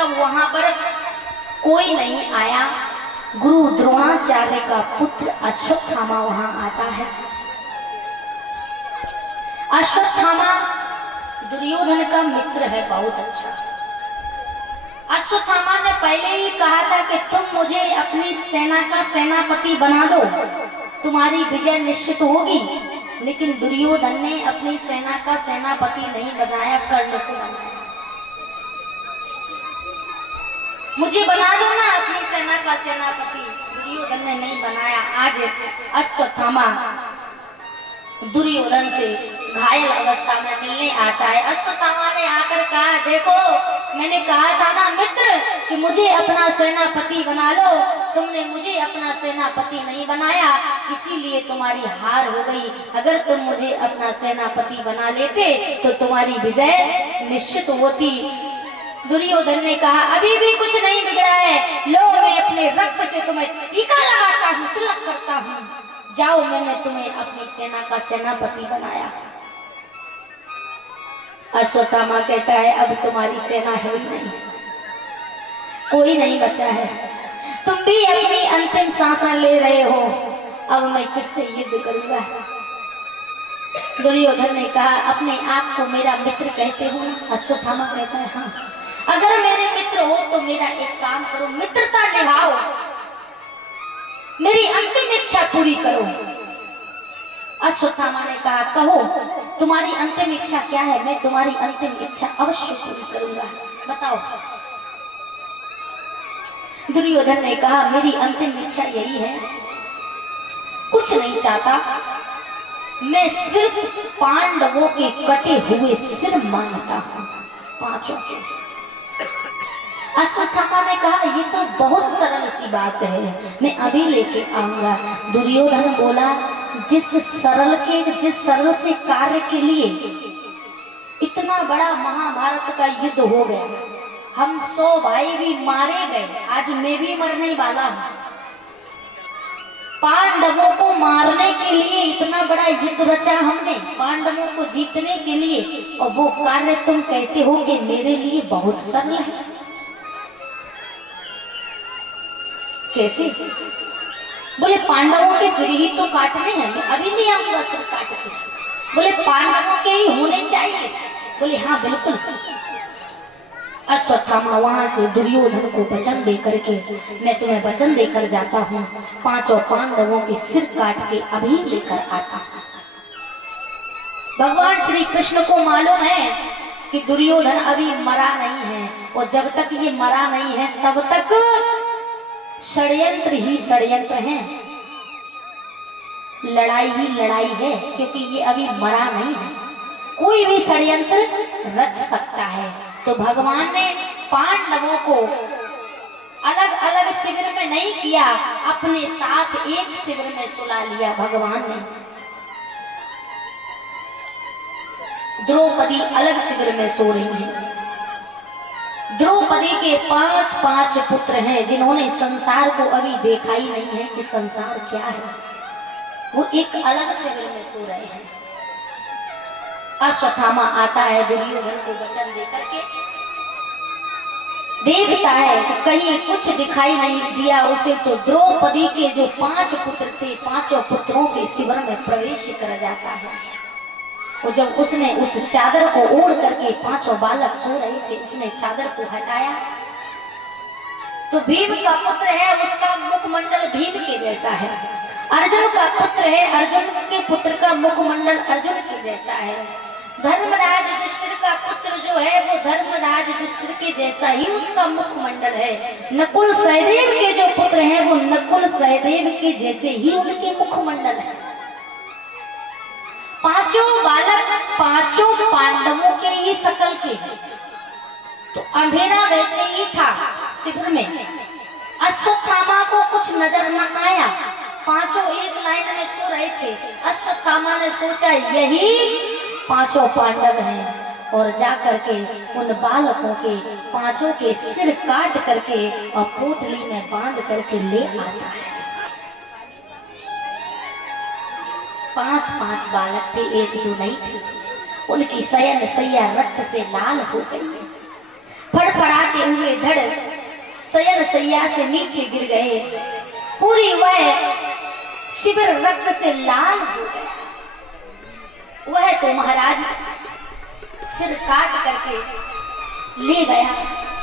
तब वहां पर कोई नहीं आया। गुरु द्रोणाचार्य का पुत्र अश्वत्थामा वहां आता है। अश्वत्थामा दुर्योधन का मित्र है, बहुत अच्छा। अश्वत्थामा ने पहले ही कहा था कि तुम मुझे अपनी सेना का सेनापति बना दो, तुम्हारी विजय निश्चित होगी। लेकिन दुर्योधन ने अपनी सेना का सेनापति नहीं बनाया, कर्ण को बनाया। मुझे बना दो ना अपनी सेना का सेनापति, दुर्योधन ने नहीं बनाया। आज अश्वत्थामा दुर्योधन से घायल अवस्था में मिलने आता है। अश्वत्थामा ने आकर कहा, देखो मैंने कहा था ना मित्र कि मुझे अपना सेनापति बना लो, तुमने मुझे अपना सेनापति नहीं बनाया, इसीलिए तुम्हारी हार हो गई। अगर तुम मुझे अपना सेनापति बना लेते तो तुम्हारी विजय निश्चित होती। दुर्योधन ने कहा, अभी भी कुछ नहीं बिगड़ा है, लो मैं अपने रक्त से तुम्हें टीका लगाता हूँ, तिलक करता हूँ, जाओ मैंने तुम्हें अपनी सेना का सेनापति बनाया। अश्वत्थामा कहता है, अब तुम्हारी सेना है ही नहीं, कोई नहीं बचा है, तुम भी अपनी अंतिम सांसें ले रहे हो, अब मैं किससे युद्ध करूंगा। दुर्योधन ने कहा, अपने आप को मेरा मित्र कहते हो ना? अश्वत्थामा कहता है, हाँ। अगर मेरे मित्र हो तो मेरा एक काम करो, मित्रता निभाओ, मेरी अंतिम इच्छा पूरी करो। अश्वत्थामा ने कहा, कहो तुम्हारी अंतिम इच्छा क्या है, मैं तुम्हारी अंतिम इच्छा अवश्य पूरी करूंगा, बताओ। दुर्योधन ने कहा, मेरी अंतिम इच्छा यही है, कुछ नहीं चाहता, मैं सिर्फ पांडवों के कटे हुए सिर मांगता हूं, पांचों के। अश्वत्थामा ने कहा, ये तो बहुत सरल सी बात है, मैं अभी लेके आऊंगा। दुर्योधन बोला, जिस सरल से कार्य के लिए इतना बड़ा महाभारत का युद्ध हो गया, हम 100 भाई भी मारे गए, आज मैं भी मरने वाला हूं। पांडवों को मारने के लिए इतना बड़ा युद्ध रचा हमने, पांडवों को जीतने के लिए, और वो कार्य तुम कहते हो कि मेरे लिए बहुत सरल है। कैसे? बोले पांडवों के सिर ही तो काटने हैं, मैं अभी नहीं आऊंगा सिर काट के। बोले पांडवों के ही होने चाहिए। बोले हाँ बिल्कुल। अश्वत्थामा वहां से दुर्योधन को वचन देकर के, मैं तुम्हें वचन देकर जाता हूँ, पांचों पांडवों के सिर काट के अभी लेकर आता हूँ। भगवान श्री कृष्ण को मालूम है कि दुर्योधन अभी मरा नहीं है, और जब तक ये मरा नहीं है तब तक षड्यंत्र ही षड्यंत्र है, लड़ाई ही लड़ाई है, क्योंकि ये अभी मरा नहीं है, कोई भी षड्यंत्र रच सकता है। तो भगवान ने पांडवों को अलग अलग शिविर में नहीं किया, अपने साथ एक शिविर में सुला लिया भगवान ने। द्रौपदी अलग शिविर में सो रही है। द्रौपदी के 5 पुत्र हैं, जिन्होंने संसार को अभी देखा ही नहीं है कि संसार क्या है, वो एक अलग शिविर में सो रहे हैं। अश्वत्थामा आता है दुर्योधन को वचन देकर के, देखता है कि कहीं कुछ दिखाई नहीं दिया उसे, तो द्रौपदी के जो 5 पुत्र थे, 5 पुत्रों के शिविर में प्रवेश कर जाता है। और जब उसने उस चादर को ओढ़ करके, 5 बालक सो रहे थे, उसने चादर को हटाया, तो भीम का पुत्र है, उसका मुखमंडल भीम के जैसा है। अर्जुन का पुत्र है, अर्जुन के पुत्र का मुखमंडल अर्जुन के जैसा है। धर्मराज युधिष्ठिर का पुत्र जो है, वो धर्मराज युधिष्ठिर के जैसा ही उसका मुखमंडल है। नकुल सहदेव के जो पुत्र हैं, वो नकुल सहदेव के जैसे ही उनके मुखमंडल है। 5 बालक 5 पांडवों के ही शकल के हैं। तो अंधेरा वैसे ही था शिविर में। अश्वत्थामा को कुछ नजर न आया, 5 एक लाइन में सो रहे थे। अश्वत्थामा ने सोचा यही 5 पांडव हैं, और जा करके उन बालकों के 5 के सिर काट करके और पोटली में बांध करके ले आता है। 5 बालक थे, एक दो नहीं थे। उनकी शयन सैया रक्त से लाल हो गई। फड़फड़ाते हुए धड़ शयन सैया से नीचे गिर गए। पूरी वह शिविर रक्त से लाल हो गया। वह तो महाराज सिर काट करके ले गया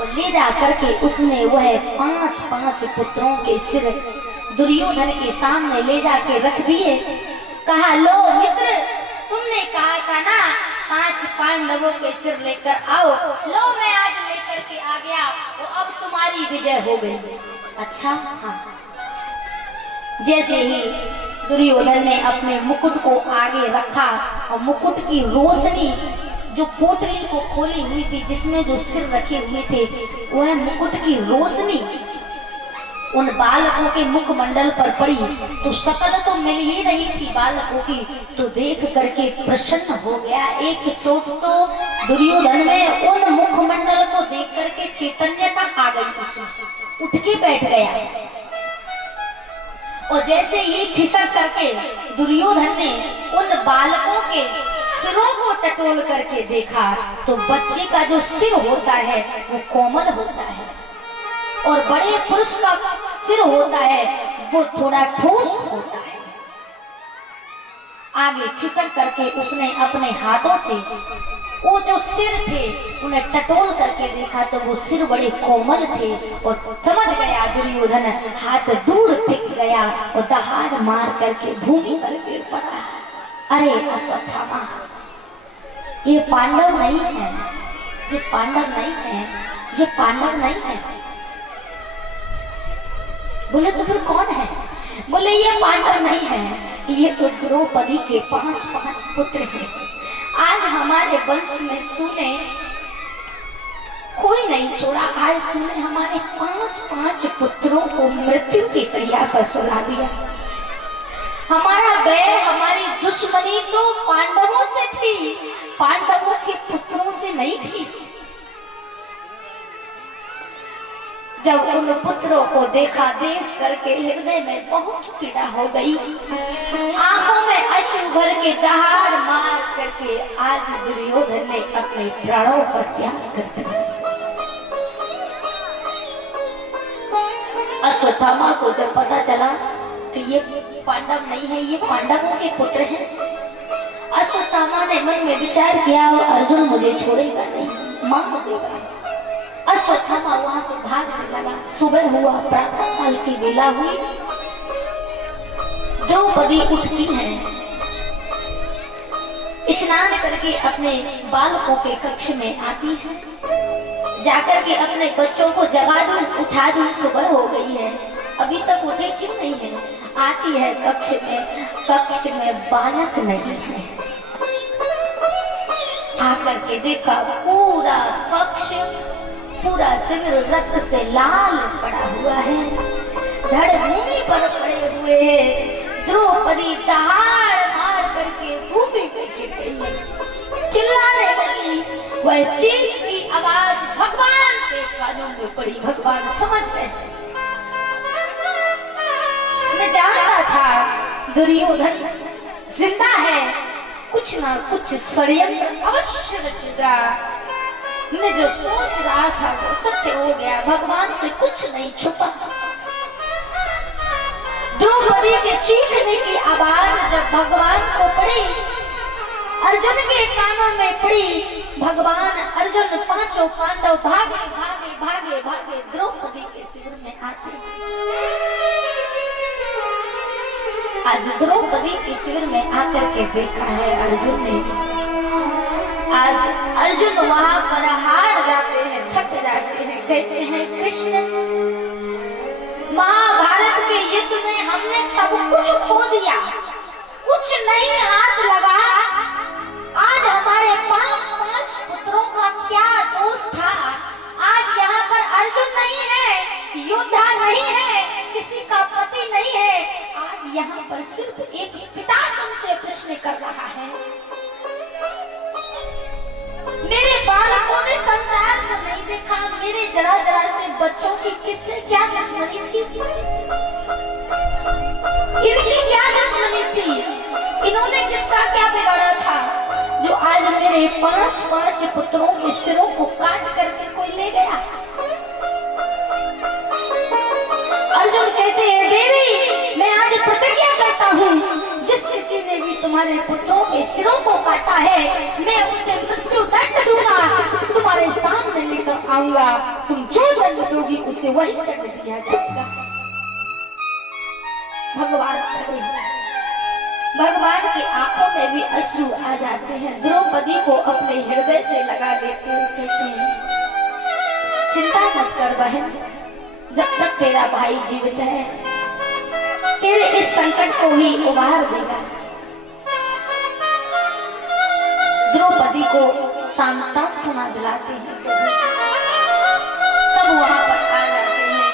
और ले जा करके उसने वह 5 पुत्रों के सिर दुर्योधन के सामने ले जाके रख दिए। कहा, लो मित्र, तुमने कहा था ना 5 पांडवों के सिर लेकर आओ, लो मैं आज लेकर के आ गया, तो अब तुम्हारी विजय हो गई। अच्छा, हाँ। जैसे ही दुर्योधन ने अपने मुकुट को आगे रखा और मुकुट की रोशनी जो पोटली को खोली हुई थी जिसमें जो सिर रखे हुए थे, वह मुकुट की रोशनी उन बालकों के मुखमंडल पर पड़ी तो शकल तो मिल ही रही थी बालकों की, तो देख करके प्रसन्न हो गया। एक चोट तो दुर्योधन में उन मुखमंडल को देख करके चैतन्यता आ गई, उसमें उठ के बैठ गया। और जैसे ही खिसक करके दुर्योधन ने उन बालकों के सिरों को टटोल करके देखा तो बच्चे का जो सिर होता है वो कोमल होता है और बड़े पुरुष का सिर होता है वो थोड़ा ठोस होता है। आगे खिसक करके उसने अपने हाथों से वो जो सिर थे उन्हें टटोल करके देखा तो वो सिर बड़े कोमल थे और समझ गया दुर्योधन, हाथ दूर फेंक गया और दहाड़ मार करके भूमि पर गिर पड़ा। अरे अश्वत्थामा, ये पांडव नहीं है, ये पांडव नहीं है, ये पांडव नहीं है। बोले तो फिर कौन है? बोले ये पांडव नहीं है, ये तो द्रौपदी के 5 पुत्र हैं। आज हमारे वंश में तूने कोई नहीं छोड़ा, आज तूने हमारे 5 पुत्रों को मृत्यु की सैया पर सुला दिया। हमारा बैर, हमारी दुश्मनी तो पांडवों से थी, पांडवों के पुत्रों से नहीं थी। जब उन पुत्रों को देखा, देख करके हृदय में बहुत पीड़ा हो गई, आंखों में अश्रु भर के दहाड़ मार करके आज दुर्योधन ने अपने प्राणों का त्याग कर दिया। अश्वत्थामा को जब पता चला कि ये पांडव नहीं है, ये पांडवों के पुत्र हैं, अश्वत्थामा ने मन में विचार किया अर्जुन मुझे छोड़ेगा नहीं, मार देगा। अश्वत्थामा वहां से भागने लगा। सुबह हुआ, प्रातः काल की बेला हुई, द्रौपदी उठती है, स्नान करके अपने बालकों के कक्ष में आती है, जाकर के अपने बच्चों को जगा दूं, उठा दूं, सुबह हो गई है, अभी तक उठे क्यों नहीं है। आती है कक्ष में बालक नहीं है। आकर के देखा पूरा कक्ष, पूरा शिविर रक्त से लाल पड़ा हुआ है, धड़ भूमि पर पड़े हुए हैं। द्रौपदी दहाड़ मार करके भूमि पे गिर गई, चिल्लाने लगी। वह चीख की आवाज भगवान के कानों में पड़ी। भगवान समझ गए, मैं जानता था दुर्योधन जिंदा है, कुछ ना कुछ षड्यंत्र अवश्य रचेगा। मैं जो सोच रहा था वो सत्य हो गया, भगवान से कुछ नहीं छुपा। द्रौपदी के चीखने की आवाज जब भगवान को पड़ी, अर्जुन के कानों में पड़ी, भगवान अर्जुन 5 पांडव भागे भागे भागे भागे द्रौपदी के शिविर में आते। आज द्रौपदी के शिविर में आकर के देखा है अर्जुन ने। आज अर्जुन वहां पर हार जाते हैं, थक जाते हैं, कहते हैं कृष्ण, महाभारत के युद्ध में हमने सब कुछ खो दिया, कुछ नहीं हाथ लगा। आज हमारे 5 पुत्रों का क्या दोष था? आज यहाँ पर अर्जुन नहीं है, योद्धा नहीं है, किसी का पति नहीं है, आज यहाँ पर सिर्फ एक पिता तुमसे प्रश्न कर रहा है। मेरे बालकों ने संसार को नहीं देखा, मेरे जरा जरा से बच्चों की किससे क्या दुश्मनी थी? इनकी क्या दुश्मनी थी? इन्होंने किसका क्या बिगाड़ा था जो आज मेरे 5 पुत्रों के सिरों को काट करके कोई ले गया? है मैं उसे मृत्यु दंड दूंगा, तुम्हारे सामने लेकर आऊंगा, तुम जो दंड दोगी उसे वही दंड दिया जाएगा। भगवान की आंखों में भी अश्रु आ जाते हैं। द्रौपदी को अपने हृदय से लगा लेते हैं, कहते हैं चिंता मत कर बहन, जब तक तेरा भाई जीवित है तेरे इस संकट को भी उबार देगा। द्रौपदी को सांत्वना दिलाते हैं। सब वहां पर आ जाते हैं।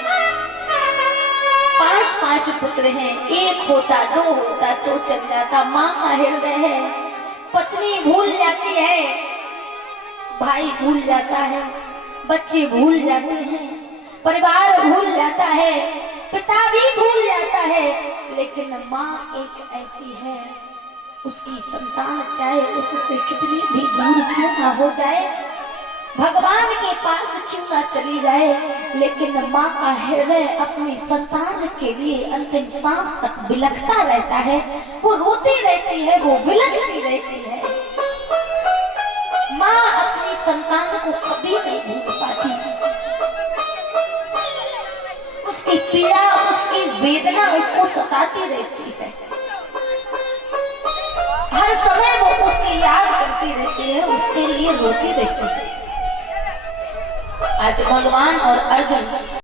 5 पुत्र हैं, एक होता दो होता तो चल जाता। माँ का हृदय है, पत्नी भूल जाती है, भाई भूल जाता है, बच्चे भूल जाते हैं, परिवार भूल जाता है, पिता भी भूल जाता है, लेकिन माँ एक ऐसी है, उसकी संतान चाहे उससे कितनी भी दूर क्यों ना हो जाए, भगवान के पास क्यों ना चली जाए, लेकिन माँ का हृदय अपनी संतान के लिए अंतिम सांस तक बिलखता रहता है। वो रोती रहती है, वो बिलखती रहती है। माँ अपनी संतान को कभी नहीं भूल पाती। उसकी पीड़ा, उसकी वेदना उसको सताती रहती है। हर समय वो उसकी याद करती रहती है, उसके लिए रोती रहती है। आज भगवान और अर्जुन